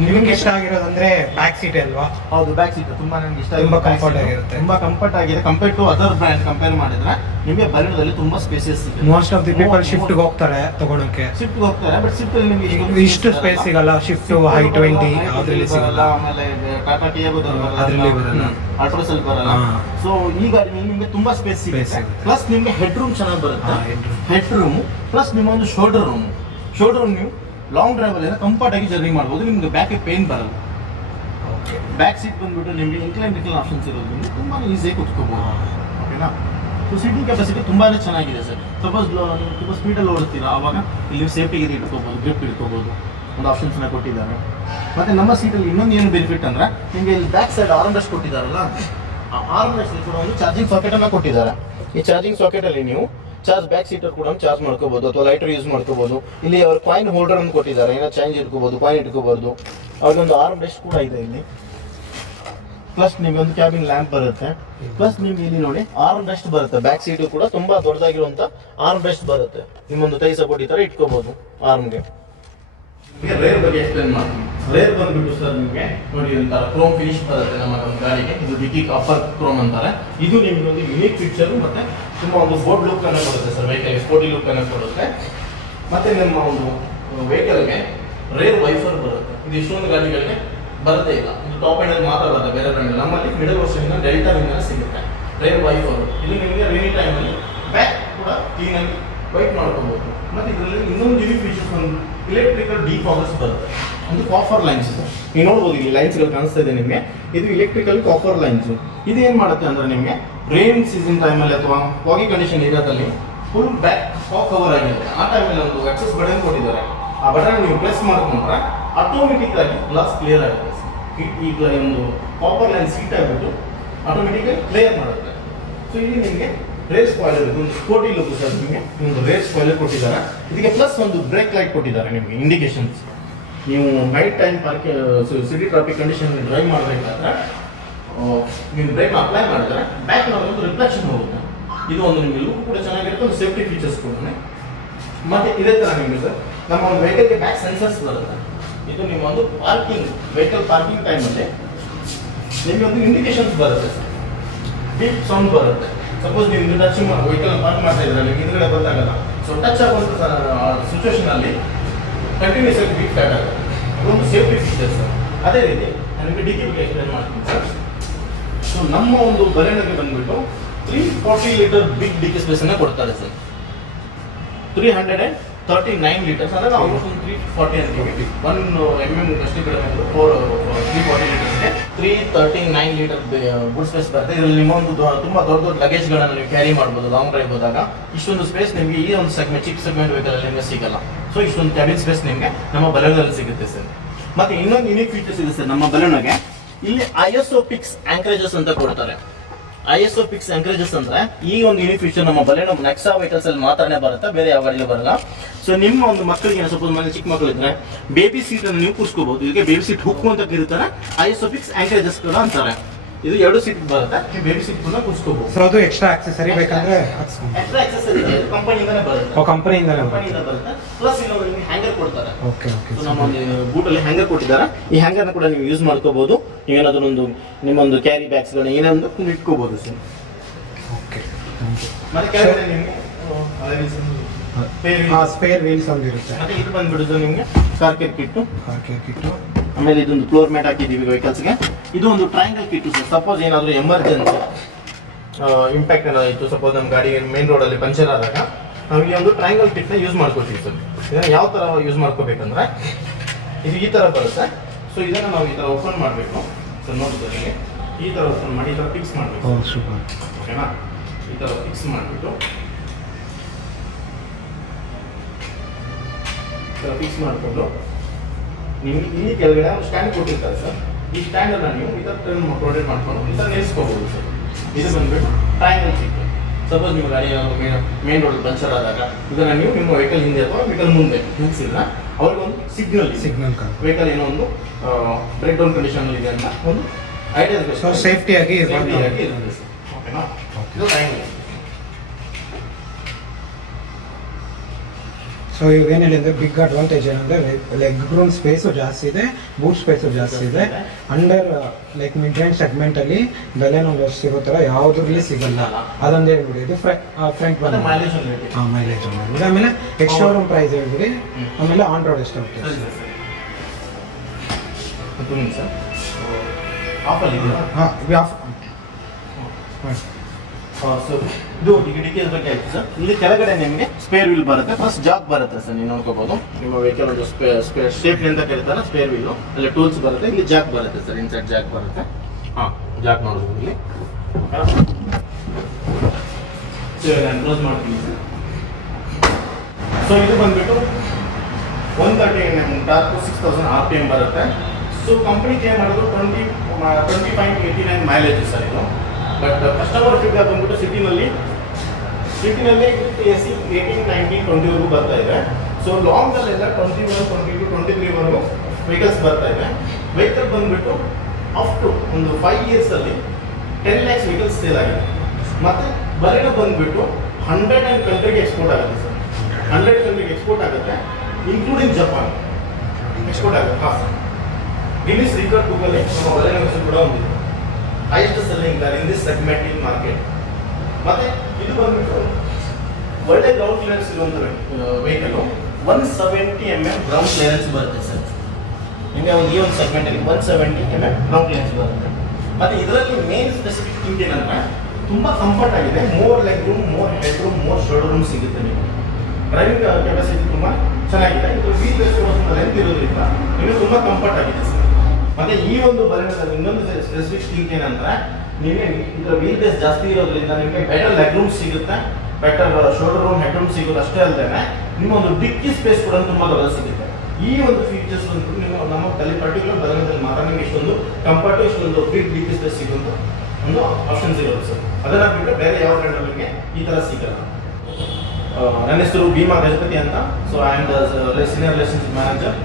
ನಿಮಗೆ ಇಷ್ಟ ಆಗಿರೋದಂದ್ರೆ ಬ್ಯಾಕ್ ಸೀಟ್ ಅಲ್ವಾ? ಹೌದು, ಬ್ಯಾಕ್ ಸೀಟ್ ತುಂಬಾ ನನಗೆ ಇಷ್ಟ. ತುಂಬಾ ಕಂಫರ್ಟ್ ಆಗಿರುತ್ತೆ, ತುಂಬಾ ಕಂಫರ್ಟ್ ಆಗಿದೆ. Compare to other brand compare ಮಾಡಿದ್ರೆ ನಿಮಗೆ ಬರೀಡದಲ್ಲಿ ತುಂಬಾ ಸ್ಪೇಸಿಯಸ್ ಇದೆ. Most of the people shift ಹೋಗ್ತಾರೆ ತಗೊಳಕ್ಕೆ, ಶಿಫ್ಟ್ ಹೋಗ್ತಾರೆ. ಬಟ್ ಶಿಫ್ಟ್ ಅಲ್ಲಿ ನಿಮಗೆ ಇಷ್ಟು ಸ್ಪೇಸ್ ಸಿಗಲ್ಲ. ಶಿಫ್ಟ್ I20 ಅದ್ರಲ್ಲಿ ಸಿಗಲ್ಲ, ಆಮೇಲೆ ಟಾಟಾ ಟಿಯಾಗೋ ಅದ್ರಲ್ಲಿ ಬರಲ್ಲ, ಅಲ್ಟ್ರಾಸಲ್ ಬರಲ್ಲ. ಸೊ ಈ ಗಾಡಿ ನಿಮಗೆ ತುಂಬಾ ಸ್ಪೇಸ್ ಸಿಗುತ್ತೆ. ಪ್ಲಸ್ ನಿಮಗೆ ಹೆಡ್ ರೂಮ್ ಚೆನ್ನಾಗಿ ಬರುತ್ತೆ. ಹೆಡ್ ರೂಮ್ ಪ್ಲಸ್ ನಿಮ್ಮ ಒಂದು ಶೋಲ್ಡರ್ ರೂಮ್ ನೀವು ಲಾಂಗ್ ಡ್ರೈವ್ ಅಲ್ಲಿ ಕಂಫರ್ಟ್ ಆಗಿ ಜರ್ನಿ ಮಾಡ್ಬೋದು. ನಿಮ್ಗೆ ಬ್ಯಾಕ್ ಪೇನ್ ಬರಲ್ಲ. ಬ್ಯಾಕ್ ಸೀಟ್ ಬಂದ್ಬಿಟ್ಟು ನಿಮಗೆ ಇನ್ಕ್ಲೈನ್ ಆಪ್ಷನ್ಸ್ ಇರೋದ್ರಿಂದ ತುಂಬಾ ಈಸಿಯಾಗಿ ಕೂತ್ಕೋಬಹುದು. ಓಕೆನಾ. ಸೊ ಸೀಟಿಂಗ್ ಕೆಪಾಸಿಟಿ ತುಂಬಾನೇ ಚೆನ್ನಾಗಿದೆ ಸರ್. ಸಪೋಸ್ ನೀವು ತುಂಬ ಸ್ಪೀಡಲ್ಲಿ ಓಡ್ತೀರಾ ಆವಾಗ ಇಲ್ಲಿ ಸೇಫ್ಟಿಗೆ ಇಟ್ಕೋಬಹುದು, ಗ್ರಿಪ್ ಇಟ್ಕೋಬಹುದು, ಒಂದು ಆಪ್ಷನ್ಸ್ನ ಕೊಟ್ಟಿದ್ದಾರೆ. ಮತ್ತೆ ನಮ್ಮ ಸೀಟಲ್ಲಿ ಇನ್ನೊಂದು ಏನು ಬೆನಿಫಿಟ್ ಅಂದ್ರೆ ನಿಮಗೆ ಇಲ್ಲಿ ಬ್ಯಾಕ್ ಸೈಡ್ ಆರ್ಮ್ ರೆಸ್ಟ್ ಕೊಟ್ಟಿದ್ದಾರಲ್ಲ, ಆ ಆರ್ಮ್ ರೆಸ್ಟ್ ಕೂಡ ಒಂದು ಚಾರ್ಜಿಂಗ್ ಸಾಕೆಟ್ ಅನ್ನ ಕೊಟ್ಟಿದ್ದಾರೆ. ಈ ಚಾರ್ಜಿಂಗ್ ಸಾಕೆಟ್ ಅಲ್ಲಿ ನೀವು ಬ್ಯಾಕ್ ಸೀಟರ್ ಕೂಡ ಚಾರ್ಜ್ ಮಾಡ್ಕೋಬಹುದು ಅಥವಾ ಲೈಟರ್ ಯೂಸ್ ಮಾಡ್ಕೋಬಹುದು. ಇಲ್ಲಿ ಅವ್ರ ಕಾಯಿನ್ ಹೋಲ್ಡರ್ ಅನ್ನು ಕೊಟ್ಟಿದ್ದಾರೆ, ಏನೋ ಚೇಂಜ್ ಇಟ್ಕೋಬಹುದು, ಕಾಯಿನ್ ಇಟ್ಕೋಬಹುದು. ಅವ್ರಿಗೊಂದು ಆರ್ಮ್ ರೆಸ್ಟ್ ಕೂಡ ಇದೆ ಇಲ್ಲಿ. ಪ್ಲಸ್ ನಿಮಗೆ ಒಂದು ಕ್ಯಾಬಿನ್ ಲ್ಯಾಂಪ್ ಬರುತ್ತೆ. ಪ್ಲಸ್ ನಿಮ್ಗೆ ಇಲ್ಲಿ ನೋಡಿ ಆರ್ಮ್ ರೆಸ್ಟ್ ಬರುತ್ತೆ. ಬ್ಯಾಕ್ ಸೀಟ್ ಕೂಡ ತುಂಬಾ ದೊಡ್ಡದಾಗಿರುವಂತ ಆರ್ಮ್ ರೆಸ್ಟ್ ಬರುತ್ತೆ. ನಿಮ್ಮೊಂದು ಕೈ ಸಪೋರ್ಟ್ ಈ ತರ ಇಟ್ಕೋಬಹುದು ಆರ್ಮ್ಗೆ. ರೇರ್ ಬಗ್ಗೆ ಎಕ್ಸ್ಪ್ಲೇನ್ ಮಾಡ್ತೀನಿ. ರೇರ್ ಬಂದ್ಬಿಟ್ಟು ಸರ್ ನಿಮಗೆ ನೋಡಿ ಒಂಥರ ಕ್ರೋಮ್ ಫಿನಿಶ್ ಬರುತ್ತೆ ನಮ್ಮ ಒಂದು ಗಾಡಿಗೆ. ಇದು ಡಿಕ್ಕಿ ಅಪ್ಪರ್ ಕ್ರೋಮ್ ಅಂತಾರೆ. ಇದು ನಿಮಗೆ ಒಂದು ಯುನಿಕ್ ಫೀಚರ್ ಮತ್ತೆ ತುಂಬಾ ಒಂದು ಬೋರ್ಡ್ ಲುಕ್ ಅನ್ನ ಕೊಡುತ್ತೆ ಸರ್. ವೆಹಿಕಲ್ಗೆ ಸ್ಪೋರ್ಟಿ ಲುಕ್ ಅನ್ನ ಕೊಡುತ್ತೆ. ಮತ್ತೆ ನಿಮ್ಮ ಒಂದು ವೆಹಿಕಲ್ಗೆ ರೇರ್ ವೈಫರ್ ಬರುತ್ತೆ. ಇದು ಇಷ್ಟೊಂದು ಗಾಡಿಗಳಿಗೆ ಬರದೇ ಇಲ್ಲ. ಇದು ಟಾಪ್ ಎಂಡ್ ಅಲ್ಲಿ ಮಾತ್ರ ಬರುತ್ತೆ, ಬೇರೆ ಬ್ರ್ಯಾಂಡ್ ನಮ್ಮಲ್ಲಿ ಮಿಡಲ್ ವರ್ಷದಿಂದ ಡೆಲ್ಟಾ ವಿಂಗ್ ಸಿಗುತ್ತೆ ರೇರ್ ವೈಫರ್. ಇದು ನಿಮಗೆ ರೈನಿ ಟೈಮಲ್ಲಿ ಬ್ಯಾಕ್ ಕೂಡ ಕ್ಲೀನ್ ಆಗಿ ವೈಟ್ ಮಾಡ್ಕೋಬಹುದು. ಮತ್ತೆ ಇದರಲ್ಲಿ ಇನ್ನೊಂದು ಯುನಿಕ್ ಫೀಚರ್ಸ್ ಒಂದು ಇಲೆಕ್ಟ್ರಿಕಲ್ ಡಿಫಾಗರ್ಸ್ ಬರುತ್ತೆ. ಒಂದು ಕಾಫರ್ ಲೈನ್ಸ್ ಇದೆ, ನೀವು ನೋಡ್ಬೋದು ಇಲ್ಲಿ ಲೈನ್ಸ್ಗಳು ಕಾಣಿಸ್ತಾ ಇದೆ ನಿಮಗೆ. ಇದು ಇಲೆಕ್ಟ್ರಿಕಲ್ ಕಾಫರ್ ಲೈನ್ಸ್. ಇದು ಏನು ಮಾಡುತ್ತೆ ಅಂದ್ರೆ ನಿಮಗೆ ರೈನ್ ಸೀಸನ್ ಟೈಮಲ್ಲಿ ಅಥವಾ ಫಾಗಿ ಕಂಡೀಷನ್ ಏರಿಯಾದಲ್ಲಿ ಫುಲ್ ಬ್ಯಾಕ್ ಫಾಗ್ ಕವರ್ ಆಗಿರುತ್ತೆ. ಆ ಟೈಮಲ್ಲಿ ಒಂದು ಆಕ್ಸೆಸ್ ಬಟನ್ ಕೊಟ್ಟಿದ್ದಾರೆ. ಆ ಬಟನ್ ನೀವು ಪ್ರೆಸ್ ಮಾಡ್ಕೊಂಡ್ರೆ ಆಟೋಮೆಟಿಕ್ ಆಗಿ ಗ್ಲಾಸ್ ಕ್ಲಿಯರ್ ಆಗುತ್ತೆ. ಈಗ ಒಂದು ಕಾಪರ್ ಲೈನ್ ಸೀಟ್ ಆಗಿಬಿಟ್ಟು ಆಟೋಮೆಟಿಕ್ ಆಗಿ ಕ್ಲಿಯರ್ ಮಾಡುತ್ತೆ. ಸೊ ಇಲ್ಲಿ ನಿಮಗೆ ರೇರ್ ಸ್ಪಾಯ್ಲರ್, ಒಂದು ಸ್ಪೋರ್ಟಿ ಲುಕ್ ಸರ್. ನಿಮಗೆ ಒಂದು ರೇರ್ ಸ್ಪಾಯ್ಲರ್ ಕೊಟ್ಟಿದ್ದಾರೆ. ಇದಕ್ಕೆ ಪ್ಲಸ್ ಒಂದು ಬ್ರೇಕ್ ಲೈಟ್ ಕೊಟ್ಟಿದ್ದಾರೆ ನಿಮಗೆ ಇಂಡಿಕೇಶನ್ಸ್. ನೀವು night time park city traffic condition drive ಮಾಡಬೇಕಾದ್ರೆ ನೀವು ಬ್ರೇಕ್ ಅಪ್ಲೈ ಮಾಡಿದ್ರೆ ಬ್ಯಾಕ್ ಒಂದು ರಿಫ್ಲೆಕ್ಷನ್ ಹೋಗುತ್ತೆ. ಇದು ಒಂದು ನಿಮಗೆ ಲುಕ್ ಕೂಡ ಚೆನ್ನಾಗಿರುತ್ತೆ, ಒಂದು ಸೇಫ್ಟಿ ಫೀಚರ್ಸ್ ಕೂಡ. ಮತ್ತೆ ಇದೇ ಥರ ನಿಮಗೆ ಸರ್ ನಮ್ಮ ಒಂದು ವೆಹಿಕಲ್ಗೆ ಬ್ಯಾಕ್ ಸೆನ್ಸರ್ಸ್ ಬರುತ್ತೆ. ಇದು ನಿಮ್ಮ ಒಂದು ಪಾರ್ಕಿಂಗ್ ವೆಹಿಕಲ್ ಪಾರ್ಕಿಂಗ್ ಟೈಮಲ್ಲಿ ನಿಮಗೆ ಒಂದು ಇಂಡಿಕೇಶನ್ಸ್ ಬರುತ್ತೆ ಸರ್. ಬೀಪ್ ಸೌಂಡ್ ಬರುತ್ತೆ. ಸಪೋಸ್ ನೀವು ಟಚ್ ವೆಹಿಕಲ್ ಪಾರ್ಕ್ ಮಾಡ್ತಾ ಇದ್ರೆ ನಿಮಗೆ ಹಿಂದ್ಗಡೆ ಬಂದಾಗಲ್ಲ, ಸೊ ಟಚ್ ಆಗುವಂಥ ಸಿಚುವೇಶನ್ ಅಲ್ಲಿ ಕಂಟಿನ್ಯೂಸ್ ಆಗಿ ಬೀಪ್ ಸ್ಟಾರ್ಟ್ ಆಗುತ್ತೆ. ಇದೊಂದು ಸೇಫ್ಟಿ ಫೀಚರ್ಸ್. ಅದೇ ರೀತಿ ನಾನು ನಿಮಗೆ ಡಿಕ್ಕಿ ಬಗ್ಗೆ ಎಕ್ಸ್ಪ್ಲೇನ್ ಮಾಡ್ತೀನಿ ಸರ್. ಸೊ ನಮ್ಮ ಒಂದು ಬಲೆನಗೆ ಬಂದ್ಬಿಟ್ಟು 340 ಲೀಟರ್ ಬಿಗ್ ಡಿಕ್ಕಿ ಸ್ಪೇಸ್ ಅನ್ನ ಕೊಡ್ತಾರೆ ಸರ್. 339 ಲೀಟರ್ಸ್ ಅಂದ್ರೆ ಆಲ್ಮೋಸ್ಟ್ ಒಂದು 340 ಅಂತೀವಿ. 1 mm ಅಷ್ಟು ಕಡಿಮೆ 340 ಲೀಟರ್ಸ್ಗೆ 339 ಲೀಟರ್ ಗುಡ್ ಸ್ಪೇಸ್ ಬರುತ್ತೆ. ಇದರಲ್ಲಿ ನಿಮ್ಮ ಒಂದು ತುಂಬಾ ದೊಡ್ಡ ಲಗೇಜ್ಗಳನ್ನು ನೀವು ಕ್ಯಾರಿ ಮಾಡ್ಬೋದು. ಲಾಂಗ್ ಡ್ರೈವ್ ಹೋದಾಗ ಇಷ್ಟೊಂದು ಸ್ಪೇಸ್ ನಿಮಗೆ ಈ ಒಂದು ಸೆಗ್ಮೆಂಟ್ ಚಿಕ್ಕ ಸೆಗ್ಮೆಂಟ್ ವೆಹಿಕಲ್ ಅಲ್ಲಿ ನಿಮಗೆ ಸಿಗಲ್ಲ. ಸೊ ಇಷ್ಟೊಂದು ಕ್ಯಾಬಿನ್ ಸ್ಪೇಸ್ ನಿಮಗೆ ನಮ್ಮ ಬಲೆನಲ್ಲಿ ಸಿಗುತ್ತೆ ಸರ್. ಮತ್ತೆ ಇನ್ನೊಂದು ಯುನಿಕ್ ಫೀಚರ್ಸ್ ಇದೆ ಸರ್ ನಮ್ಮ ಬಲೆನಗೆ. ಇಲ್ಲಿ ISO ಪಿಕ್ಸ್ ಆಂಕರೇಜಸ್ ಅಂತ ಕೊಡ್ತಾರೆ. ISO ಪಿಕ್ಸ್ ಆಂಕರೇಜಸ್ ಅಂದ್ರೆ ಈ ಒಂದು ಯುನಿಕ್ ಫೀಚರ್ ನಮ್ಮ ಬಲೆನೋ ನೆಕ್ಸಾ ವೆಹಿಕಲ್ಸ್ ಅಲ್ಲಿ ಮಾತ್ರನೇ ಬರುತ್ತೆ, ಬೇರೆ ಯಾವ ಗಾಡಿಯಲ್ಲಿ ಬರಲ್ಲ. ಸೊ ನಿಮ್ಮ ಒಂದು ಮಕ್ಕಳಿಗೆ ಸಪೋಸ್ ಮನೆ ಚಿಕ್ಕ ಮಕ್ಕಳು ಇದ್ರೆ ಬೇಬಿ ಸೀಟ್ ಅನ್ನು ನೀವು ಕೂರಿಸ್ಕೋಬಹುದು. ಇದಕ್ಕೆ ಬೇಬಿ ಸೀಟ್ ಹುಕ್ ಅಂತ ಕರೀತಾರೆ. ISO ಪಿಕ್ಸ್ ಆಂಕರೇಜಸ್ ಕೂಡ ಅಂತಾರೆ. ಇದು 2 ಸೀಟ್ ಬರುತ್ತೆ, ಬೇಬಿ ಸೀಟ್ ಕೂಡ ಕೂರಿಸ್ಕೋಬಹುದು. ಸೊ ಅದು ಎಕ್ಸ್ಟ್ರಾ ಆಕ್ಸೆಸರಿ ಬೇಕಂದ್ರೆ ಎಕ್ಸ್ಟ್ರಾ ಆಕ್ಸೆಸರಿ ಕಂಪನಿಯಿಂದನೇ ಬರುತ್ತೆ. ಕಂಪನಿಯಿಂದ ಬರುತ್ತೆ. ಪ್ಲಸ್ ಇನ್ನೊಂದು ನಿಮಗೆ ಹ್ಯಾಂಗರ್ ಕೊಡ್ತಾರೆ. Okay okay. ಸೊ ನಮ್ಮ ಒಂದು ಬೂಟಲ್ಲಿ ಹ್ಯಾಂಗರ್ ಕೊಟ್ಟಿದ್ದಾರೆ. ಈ ಹ್ಯಾಂಗರ್ನ ಕೂಡ ನೀವು ಯೂಸ್ ಮಾಡ್ಕೋಬಹುದು. ನೀವೇನಾದ್ರೂ ಒಂದು ನಿಮ್ಮೊಂದು ಕ್ಯಾರಿ ಬ್ಯಾಗ್ಸ್ಗಳನ್ನ ಏನೇ ಒಂದು ನೀವು ಇಟ್ಕೋಬಹುದು ಸರ್. ಓಕೆ. ಮತ್ತೆ ಕೆಳಗಡೆ ನಿಮಗೆ ಸ್ಪೇರ್ ವೀಲ್ಸ್ ಒಂದು ಇರುತ್ತೆ. ಮತ್ತೆ ಇದು ಬಂದ್ಬಿಡುದು ನಿಮಗೆ ಕಾರ್ ಕೇರ್ ಕಿಟ್ಟು. ಆಮೇಲೆ ಇದೊಂದು ಫ್ಲೋರ್ ಮ್ಯಾಟ್ ಹಾಕಿದ್ದೀವಿ ವೆಹಿಕಲ್ಸ್ಗೆ. ಇದು ಒಂದು ಟ್ರಯಾಂಗಲ್ ಕಿಟ್ಟು ಸರ್. ಸಪೋಸ್ ಏನಾದರೂ ಎಮರ್ಜೆನ್ಸಿ ಇಂಪ್ಯಾಕ್ಟ್ ಏನಾಯಿತು, ಸಪೋಸ್ ನಮ್ಮ ಗಾಡಿ ಮೇನ್ ರೋಡಲ್ಲಿ ಪಂಚರ್ ಆದಾಗ ನಾವು ಈ ಒಂದು ಟ್ರಯಾಂಗಲ್ ಕಿಟ್ನ ಯೂಸ್ ಮಾಡ್ಕೊಳ್ತೀವಿ ಸರ್. ಇದನ್ನು ಯಾವ ಥರ ಯೂಸ್ ಮಾಡ್ಕೋಬೇಕಂದ್ರೆ ಇದು ಈ ಥರ ಬರುತ್ತೆ. ಸೊ ಇದನ್ನು ನಾವು ಈ ಥರ ಓಪನ್ ಮಾಡಬೇಕು ಸರ್. ನೋಡಿದ್ರೆ ಈ ಥರ ಓಪನ್ ಮಾಡಿ ಈ ಥರ ಫಿಕ್ಸ್ ಮಾಡಬೇಕು. ಓಕೆನಾ? ಈ ಥರ ಫಿಕ್ಸ್ ಮಾಡಿಬಿಟ್ಟು ಫಿಕ್ಸ್ ಮಾಡಿಕೊಂಡು ನಿಮ್ಗೆ ಇಲ್ಲಿ ಕೆಳಗಡೆ ಒಂದು ಸ್ಟ್ಯಾಂಡ್ ಕೊಟ್ಟಿರ್ತಾರೆ ಸರ್. ಈ ಸ್ಟ್ಯಾಂಡನ್ನು ನೀವು ಈ ಥರ ಟರ್ನ್ ಪ್ರೊಟೆಕ್ಟ್ ಮಾಡ್ಕೊಂಡು ಈ ಥರ ನಿಲ್ಲಿಸ್ಕೋಬೋದು ಸರ್. ಇದು ಬಂದ್ಬಿಟ್ಟು ಟ್ರಯಾಂಗಲ್ ಕಿಟ್. ಸಪೋಸ್ ನೀವು ಗಾಡಿ ಮೇನ್ ರೋಡ್ ಪಂಚರ್ ಆದಾಗ ಇದನ್ನು ನೀವು ನಿಮ್ಮ ವೆಹಿಕಲ್ ಹಿಂದೆ ಅಥವಾ ವೆಹಿಕಲ್ ಮುಂದೆ ನಿಲ್ಲಿಸಿದ್ರೆ ಅವ್ರಿಗೆ ಒಂದು ಸಿಗ್ನಲ್ ವೆಹಿಕಲ್ ಏನೋ ಒಂದು ಬ್ರೇಕ್ ಡೌನ್ ಕಂಡೀಷನ್ ಇದೆ ಅಂತ ಒಂದು ಐಡಿಯಾ ಸೇಫ್ಟಿಯಾಗಿ ಇರುತ್ತೆ ಸರ್. ಓಕೆನಾ? ಇದು ಟ್ರಯಾಂಗಲ್. ಸೊ ಇವಾಗ ಏನು ಹೇಳಿದ್ರೆ ಬಿಗ್ ಅಡ್ವಾಂಟೇಜ್ ಏನಂದ್ರೆ ಲೆಗ್ ರೂಮ್ ಸ್ಪೇಸು ಜಾಸ್ತಿ ಇದೆ, ಬೂಟ್ ಸ್ಪೇಸು ಜಾಸ್ತಿ ಇದೆ. Under like mid range segment ಅಲ್ಲಿ ಬೆಲೆನೋ ಸಿಗೋ ಥರ ಯಾವುದ್ರಲ್ಲಿ ಸಿಗಲ್ಲ. ಅದೊಂದು ಹೇಳ್ಬಿಡಿ. ಇದು ಫ್ರಂಟ್ ಬಂದು ಮೈಲೇಜ್ ಒಂದು. ಆಮೇಲೆ ಎಕ್ಸ್ ಶೋರೂಮ್ ಪ್ರೈಸ್ ಹೇಳ್ಬಿಡಿ. ಆಮೇಲೆ ಆನ್ ರೋಡ್ ಎಷ್ಟು ಆಗುತ್ತೆ ಸರ್? ಆಫಲ್ಲಿ ಸೊ ಇದು ಡಿಟೇಲ್ಸ್ ಬಗ್ಗೆ ಆಯ್ತು ಸರ್. ಇಲ್ಲಿ ಕೆಳಗಡೆ ನಿಮಗೆ ಸ್ಪೇರ್ ವೀಲ್ ಬರುತ್ತೆ, ಫಸ್ಟ್ ಜಾಕ್ ಬರುತ್ತೆ ಸರ್. ನೀವು ನೋಡ್ಕೋಬಹುದು ನಿಮ್ಮ ವೆಹಿಕಲ್ ಒಂದು ಸ್ಟೇಪ್ ಅಂತ ಕರೀತಾರೆ ಸ್ಪೇರ್ ವೀಲು. ಅಲ್ಲಿ ಟೂಲ್ಸ್ ಬರುತ್ತೆ, ಇಲ್ಲಿ ಜಾಕ್ ಬರುತ್ತೆ ಸರ್. ಇನ್ಸೈಡ್ ಜಾಕ್ ಬರುತ್ತೆ. ಜಾಕ್ ನೋಡ್ಬೋದು ಇಲ್ಲಿ. ಸೊ ನಾನು ಕ್ಲೋಸ್ ಮಾಡ್ತೀನಿ ಸರ್. ಸೊ ಇದು ಬಂದ್ಬಿಟ್ಟು 130 Nm ಟಾರ್ಕ್ 6000 RPM ಬರುತ್ತೆ. ಸೊ ಕಂಪನಿ ಕ್ಲೇಮ್ ಮಾಡೋದು 20.89 ಮೈಲೇಜ್ ಸರ್ ಇದು. ಬಟ್ ಕಸ್ಟಮರ್ ಫೀಡ್ಬ್ಯಾಕ್ ಬಂದ್ಬಿಟ್ಟು ಸಿಟಿನಲ್ಲಿ AC 18, 19, 20ವರೆಗೂ ಬರ್ತಾ ಇದೆ. ಸೊ ಲಾಂಗಲ್ಲೆಲ್ಲ 21, 22, 23ವರೆಗೂ ವೆಹಿಕಲ್ಸ್ ಬರ್ತಾ ಇದೆ. ವೆಹಿಕಲ್ ಬಂದ್ಬಿಟ್ಟು ಅಪ್ ಟು ಒಂದು 5 ಇಯರ್ಸಲ್ಲಿ 10 lakhs ವೆಹಿಕಲ್ಸ್ ಸೇಲ್ ಆಗಿದೆ. ಮತ್ತು ಬಲೆನೋ ಬಂದ್ಬಿಟ್ಟು 100 ಕಂಟ್ರಿಗೆ ಎಕ್ಸ್ಪೋರ್ಟ್ ಆಗುತ್ತೆ ಸರ್. 100 ಕಂಟ್ರಿಗೆ ಎಕ್ಸ್ಪೋರ್ಟ್ ಆಗುತ್ತೆ, ಇನ್ಕ್ಲೂಡಿಂಗ್ ಜಪಾನ್ ಎಕ್ಸ್ಪೋರ್ಟ್ ಆಗುತ್ತೆ. ಹಾಂ ಸರ್. ಗಿನ್ನಿಸ್ ರಿಕಾರ್ಡ್ ಬುಕ್ಕಲ್ಲಿ ನಮ್ಮ ಬಲೆನೋ ಹೆಸರು ಕೂಡ ಒಂದಿದೆ. Highest selling car in this segment in market. ಮತ್ತೆ ಇದು ಬಂದ್ಬಿಟ್ಟು ಒಳ್ಳೆ ಗ್ರೌಂಡ್ ಕ್ಲಿಯರೆನ್ಸ್ ಇರುವಂಥ ವೆಹಿಕಲ್. 170 mm ಗ್ರೌಂಡ್ ಕ್ಲಿಯರೆನ್ಸ್ ಬರುತ್ತೆ ಸರ್. ನಿಮಗೆ ಈ ಒಂದು ಸೆಗ್ಮೆಂಟಲ್ಲಿ 170 mm ಗ್ರೌಂಡ್ ಕ್ಲಿಯರೆನ್ಸ್ ಬರುತ್ತೆ. ಮತ್ತು ಇದರಲ್ಲಿ ಮೇನ್ ಸ್ಪೆಸಿಫಿಕ್ ಥಿಂಗ್ ಏನಂದರೆ ತುಂಬ ಕಂಫರ್ಟ್ ಆಗಿದೆ. More leg room, more head room, more shoulder room ಸಿಗುತ್ತೆ ನಿಮಗೆ. ಡ್ರೈವಿಂಗ್ ಕೆಪಾಸಿಟಿ ತುಂಬ ಚೆನ್ನಾಗಿದೆ. ಇದು ವೀಲ್ ಬೇಸ್ ಲೆಂತ್ ಇರೋದ್ರಿಂದ ನಿಮಗೆ ತುಂಬ ಕಂಫರ್ಟ್ ಆಗಿದೆ ಸರ್. ಮತ್ತೆ ಈ ಒಂದು ಬಲೆನೋದಲ್ಲಿ ಇನ್ನೊಂದು ಸ್ಪೆಸಿಫಿಕ್ ಥಿಂಗ್ ಏನಂದ್ರೆ ನಿಮಗೆ ಇದರ ವೀಲ್ ಬೇಸ್ ಜಾಸ್ತಿ ಇರೋದ್ರಿಂದ ನಿಮಗೆ ಬೆಟರ್ ಲೆಗ್ ರೂಮ್ ಸಿಗುತ್ತೆ, better shoulder room, head room ಸಿಗೋದು ಅಷ್ಟೇ ಅಲ್ಲದೆ ನಿಮ್ಮ ಒಂದು ಡಿಕ್ಕಿ ಸ್ಪೇಸ್ ಕೂಡ ತುಂಬ ದೊಡ್ಡ ಸಿಗುತ್ತೆ. ಈ ಒಂದು ಫೀಚರ್ಸ್ ನೀವು ನಮ್ಮ ಪರ್ಟಿಕ್ಯುಲರ್ ಬಲೆನೋದಲ್ಲಿ ಮಾತ್ರ ನಿಮಗೆ ಇಷ್ಟೊಂದು ಕಂಫರ್ಟ್, ಇಷ್ಟೊಂದು ಬಿಗ್ ಡಿಕ್ಕಿ ಸ್ಪೇಸ್ ಸಿಗೋದು ಒಂದು ಆಪ್ಷನ್ಸ್ ಇರುತ್ತೆ ಸರ್. ಅದನ್ನ ಬಿಟ್ಟರೆ ಬೇರೆ ಯಾವ ಬ್ರ್ಯಾಂಡ್ ನಿಮಗೆ ಈ ಥರ ಸಿಗಲ್ಲ. ನನ್ನ ಹೆಸರು ಭೀಮಾ ಗಜಪತಿ ಅಂತ. So I am the senior relationship manager.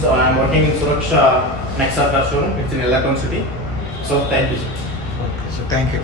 So I am working in Suraksha Nexa car showroom. It's in Electronic City. So thank you sir. So thank you.